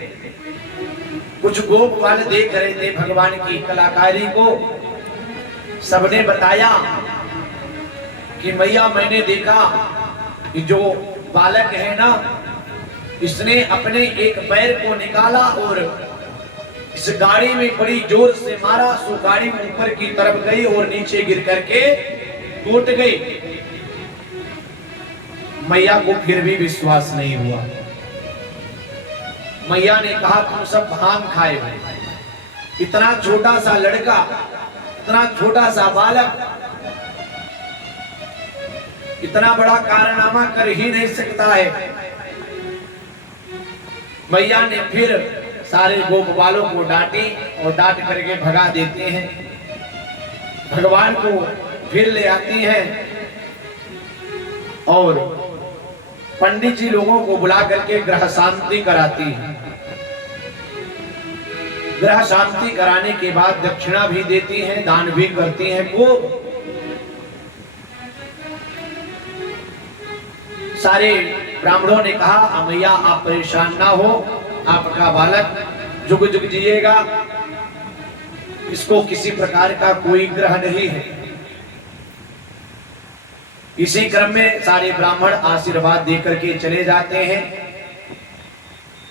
कुछ गोपवाल देख रहे थे भगवान की कलाकारी को। सबने बताया कि मैया मैंने देखा कि जो बालक है ना, इसने अपने एक पैर को निकाला और इस गाड़ी में बड़ी जोर से मारा, सो गाड़ी ऊपर की तरफ गई और नीचे गिर करके टूट गई। मैया को फिर भी विश्वास नहीं हुआ। मैया ने कहा तुम सब भांग खाए हो, इतना छोटा सा लड़का, इतना छोटा सा बालक इतना बड़ा कारनामा कर ही नहीं सकता है। मैया ने फिर सारे गोपबालों को डांटी और डांट करके भगा देते हैं। भगवान को फिर ले आती हैं और पंडित जी लोगों को बुला करके ग्रह शांति कराती है। ग्रह शांति कराने के बाद दक्षिणा भी देती हैं, दान भी करती हैं। वो सारे ब्राह्मणों ने कहा मैया आप परेशान ना हो, आपका बालक जुग जुग जिएगा, इसको किसी प्रकार का कोई ग्रह नहीं है। इसी क्रम में सारे ब्राह्मण आशीर्वाद देकर के चले जाते हैं।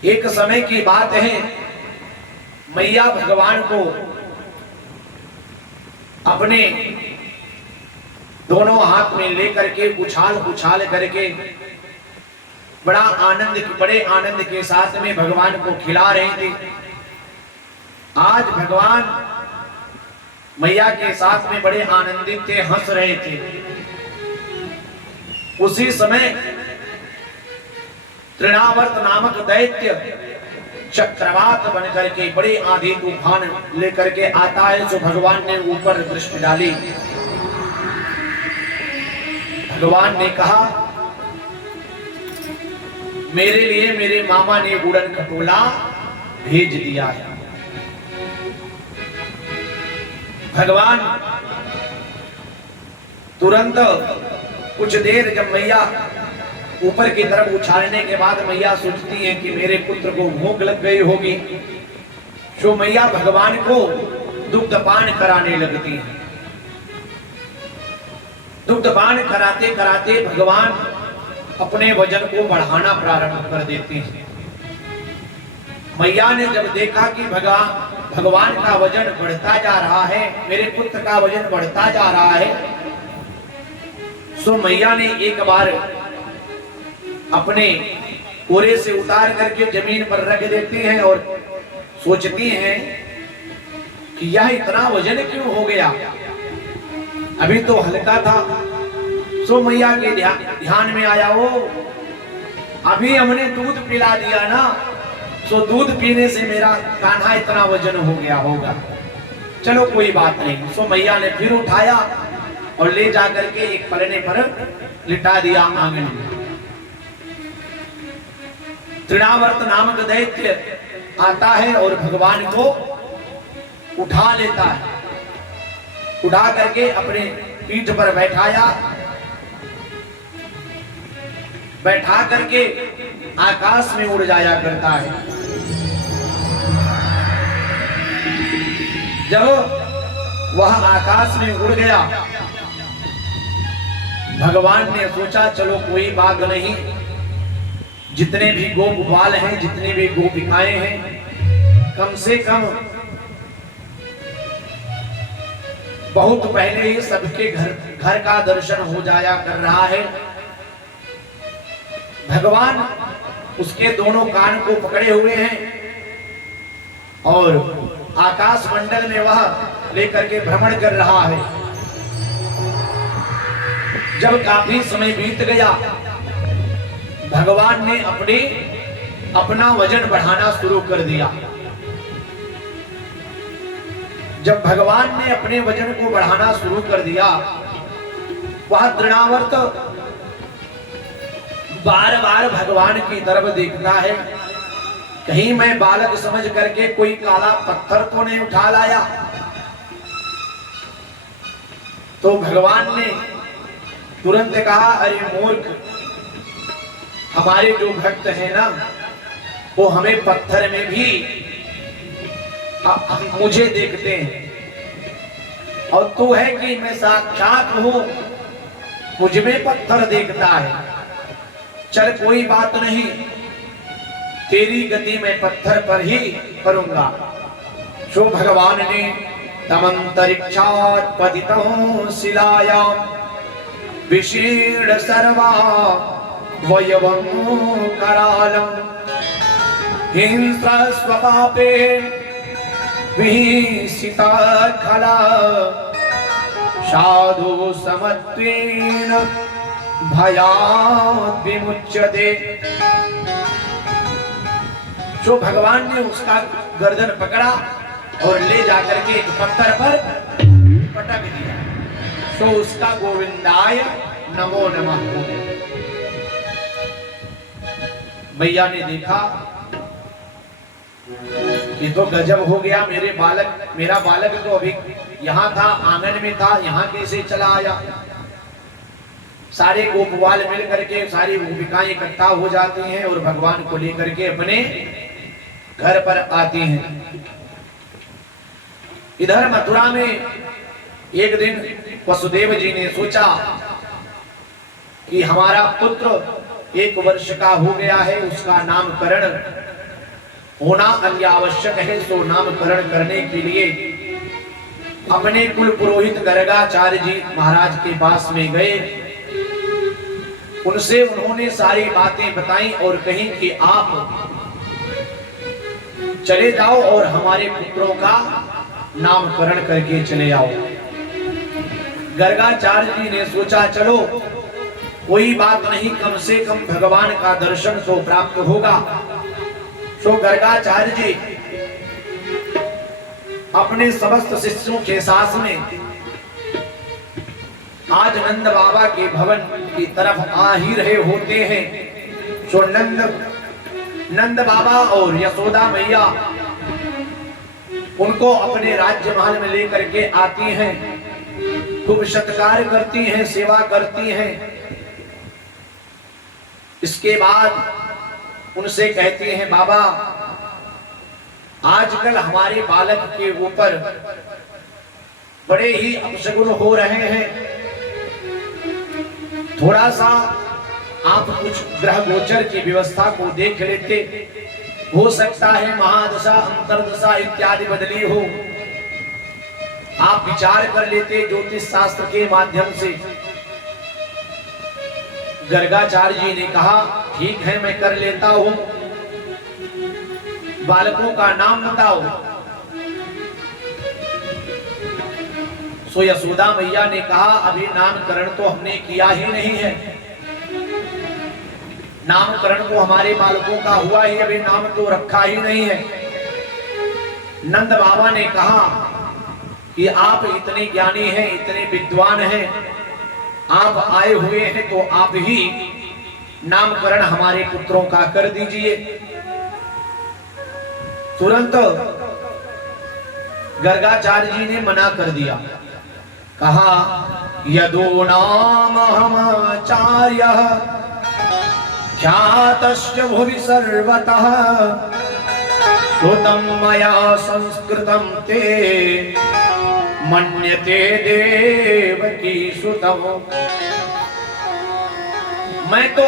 एक समय की बात है, मैया भगवान को अपने दोनों हाथ में लेकर के उछाल उछाल करके बड़े आनंद के साथ में भगवान को खिला रहे थे। आज भगवान मैया के साथ में बड़े आनंदित थे, हंस रहे थे। उसी समय तृणावर्त नामक दैत्य चक्रवात बनकर के बड़ी आंधी तूफान लेकर के आता है। तो भगवान ने ऊपर दृष्टि डाली। भगवान ने कहा मेरे लिए मेरे मामा ने उड़न खटोला भेज दिया है। भगवान तुरंत कुछ देर जब मैया ऊपर की तरफ उछालने के बाद मैया सोचती हैं कि मेरे पुत्र को भूख लग गई होगी, तो मैया भगवान को दुग्धपान कराने लगती हैं। दुग्धपान कराते कराते भगवान अपने वजन को बढ़ाना प्रारंभ कर देते हैं। मैया ने जब देखा कि भगवान का वजन बढ़ता जा रहा है, मेरे पुत्र का वजन बढ़ता जा रहा है, सो मैया ने एक बार अपने कोरे से उतार करके जमीन पर रख देती हैं और सोचती हैं कि यह इतना वजन क्यों हो गया, अभी तो हल्का था। सो मैया के ध्यान में आया, वो अभी हमने दूध पिला दिया ना, सो दूध पीने से मेरा कान्हा इतना वजन हो गया होगा, चलो कोई बात नहीं। सो मैया ने फिर उठाया और ले जाकर के एक पलने पर लिटा दिया आंगन में। तृणावर्त नामक दैत्य आता है और भगवान को उठा लेता है, उठा करके अपने पीठ पर बैठा करके आकाश में उड़ जाया करता है। जब वह आकाश में उड़ गया, भगवान ने सोचा चलो कोई बात नहीं, जितने भी गोपाल हैं, जितने भी गोपिकाएं हैं, कम से कम बहुत पहले ही सबके घर का दर्शन हो जाया कर रहा है। भगवान उसके दोनों कान को पकड़े हुए हैं और आकाश मंडल में वह लेकर के भ्रमण कर रहा है। जब काफी समय बीत गया, भगवान ने अपना वजन बढ़ाना शुरू कर दिया। जब भगवान ने अपने वजन को बढ़ाना शुरू कर दिया, वह तृणावर्त बार बार भगवान की तरफ देखता है, कहीं मैं बालक समझ करके कोई काला पत्थर तो नहीं उठा लाया। तो भगवान ने तुरंत कहा, अरे मूर्ख, हमारे जो भक्त हैं ना, वो हमें पत्थर में भी मुझे देखते हैं, और तू है कि मैं साक्षात हूं, मुझ में पत्थर देखता है। चल कोई बात नहीं, तेरी गति मैं पत्थर पर ही करूंगा। सो भगवान ने तमंतरिक्षात् पतितं शिलायां विशीर्ण सर्वा वयवं करालं हिंस्रस्वपापे विहिंसिता खला साधु समत्वेन भयात् विमुच्यते। जो भगवान ने उसका गर्दन पकड़ा और ले जाकर के एक पत्थर पर पटक दिया, तो उसका गोविंदाय नमो नमः हो गया। मैया ने देखा ये तो गजब हो गया, मेरा बालक तो अभी यहाँ था, आंगन में था, यहाँ कैसे चला आया। सारे गोपवाल मिल करके सारी गोपिकाएं इकट्ठा हो जाती हैं और भगवान को लेकर के अपने घर पर आती हैं। इधर मथुरा में एक दिन वसुदेव जी ने सोचा कि हमारा पुत्र 1 वर्ष का हो गया है, उसका नामकरण होना अति आवश्यक है। सो नामकरण करने के लिए अपने कुल पुरोहित गर्गाचार्य जी महाराज के पास में गए। उनसे उन्होंने सारी बातें बताई और कही कि आप चले जाओ और हमारे पुत्रों का नामकरण करके चले आओ। गर्गाचार्य जी ने सोचा चलो कोई बात नहीं, कम से कम भगवान का दर्शन तो प्राप्त होगा। सो गर्गाचार्य जी अपने समस्त शिष्यों के साथ में आज नंद बाबा के भवन की तरफ आ ही रहे होते हैं। सो नंद बाबा और यशोदा मैया उनको अपने राज्य महल में लेकर के आती हैं, खूब सत्कार करती हैं, सेवा करती हैं। इसके बाद उनसे कहते हैं, बाबा आजकल हमारे बालक के ऊपर बड़े ही अपशगुन हो रहे हैं, थोड़ा सा आप कुछ ग्रह गोचर की व्यवस्था को देख लेते, हो सकता है महादशा अंतरदशा इत्यादि बदली हो, आप विचार कर लेते ज्योतिष शास्त्र के माध्यम से। गर्गाचार्य जी ने कहा ठीक है मैं कर लेता हूं, बालकों का नाम बताओ। सो यशोदा मैया ने कहा अभी नामकरण तो हमने किया ही नहीं है, नामकरण तो हमारे बालकों का हुआ ही, अभी नाम तो रखा ही नहीं है। नंद बाबा ने कहा कि आप इतने ज्ञानी हैं, इतने विद्वान हैं, आप आए हुए हैं तो आप ही नामकरण हमारे पुत्रों का कर दीजिए। तुरंत गर्गाचार्य जी ने मना कर दिया, कहा यदो नाम हमाचार्य ख्यातस्य भुवि सर्वतः श्रुतं मया संस्कृतं ते मन्यते देवकी सुतम्। मैं तो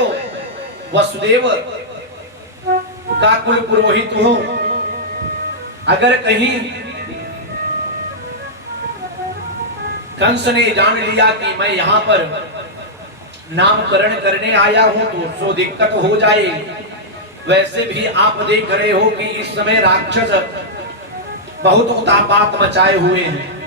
वसुदेव का कुल पुरोहित हूं, अगर कहीं कंस ने जान लिया कि मैं यहां पर नामकरण करने आया हूं तो सो दिक्कत हो जाए। वैसे भी आप देख रहे हो कि इस समय राक्षस बहुत उत्पात मचाए हुए हैं,